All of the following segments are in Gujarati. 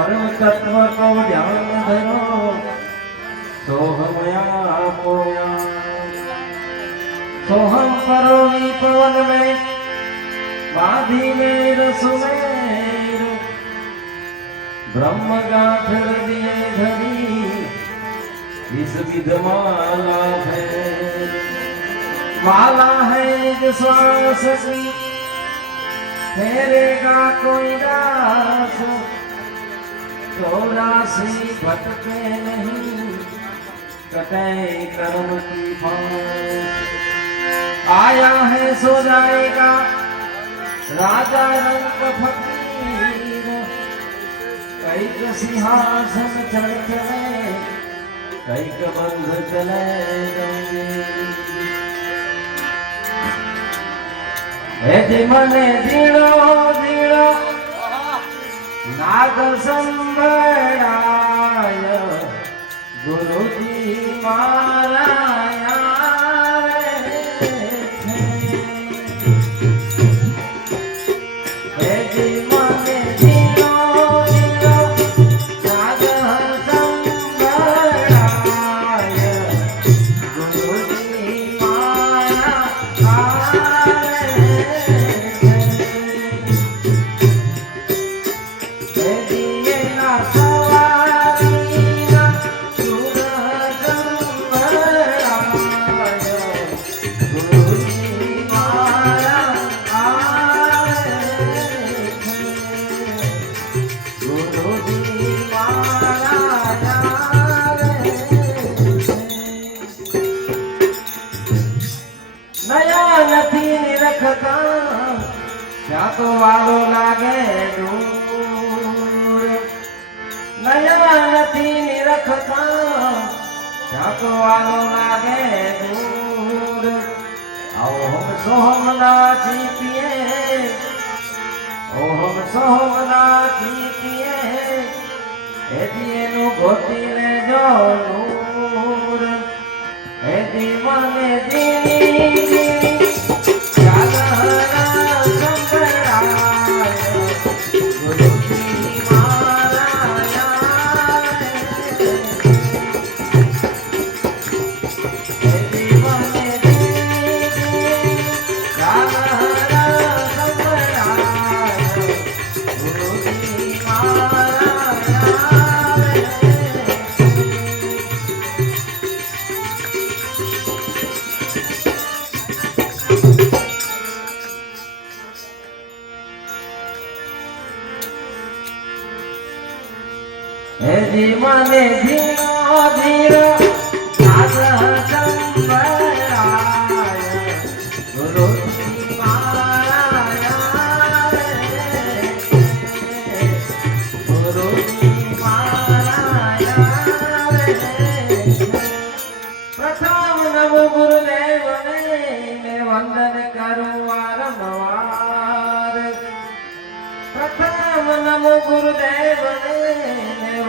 પરમ તત્વ કો ધ્યાન ધરો સોહમયા આપોયા સોહમ કરો પવન મે બાધી મે રસુમેર બ્રહ્મ ગાંઠ હૃદય ધરી વિષ વિધ માલા હે માલા હે શ્વાસ કી ફેરેગા કોઈ દાસ थोड़ा सी भटके नहीं कटे कर्म की आया है सो जाएगा, राजा रंग फकीर। कई सिंहासन चढ़ चले कई कबंध चले गए मने दिलो નાગ સંભળાય ગુરુજી મારા નયા નથી નિરખતા વાલો લાગે દૂર. ઓમ સોમનાથી પીએ. ઓમ સોમનાથી પીએ. એથી એનું ગોતી લેજો હે જી મને ધીરો ધીરો નાદ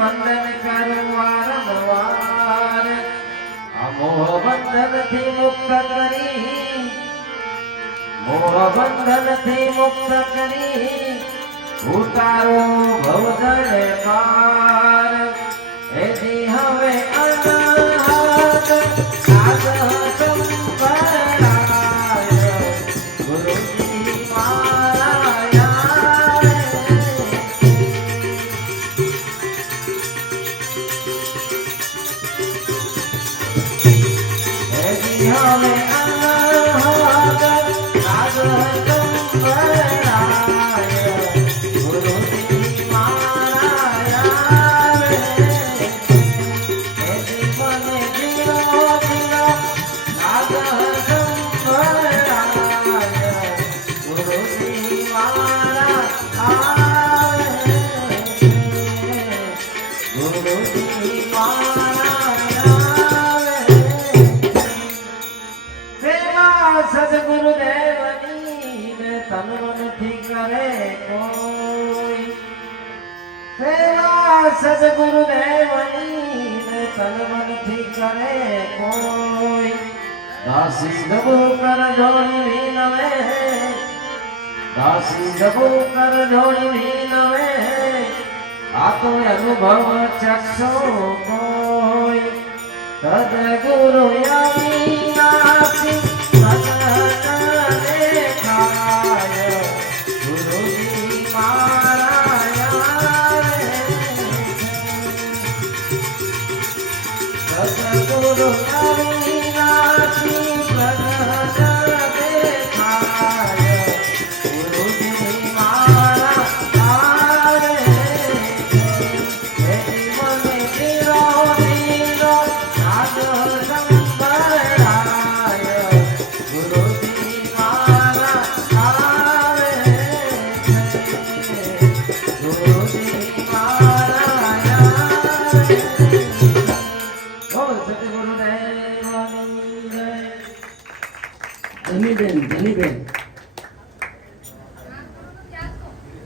વંદન કરું વારંવાર પ્રથમ નમો ગુરુદેવને મેં વંદન કરું વારંવાર આ મુક્ત કરી. મોહ બંધનથી મુક્ત કરી. ઉતારો ભવજળ પાર કરે કોઈ. સેવા સદગુરુદેવની ને મનથી કરે કોઈ. દાસી દબુ કર જોડી નવે દાસી દબુ કર જોડી નવે આ તો અનુભવ ચક્ષો કોઈ. સદગુરુ અવિનાશી ધનીબેન ધનીબેન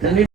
ધની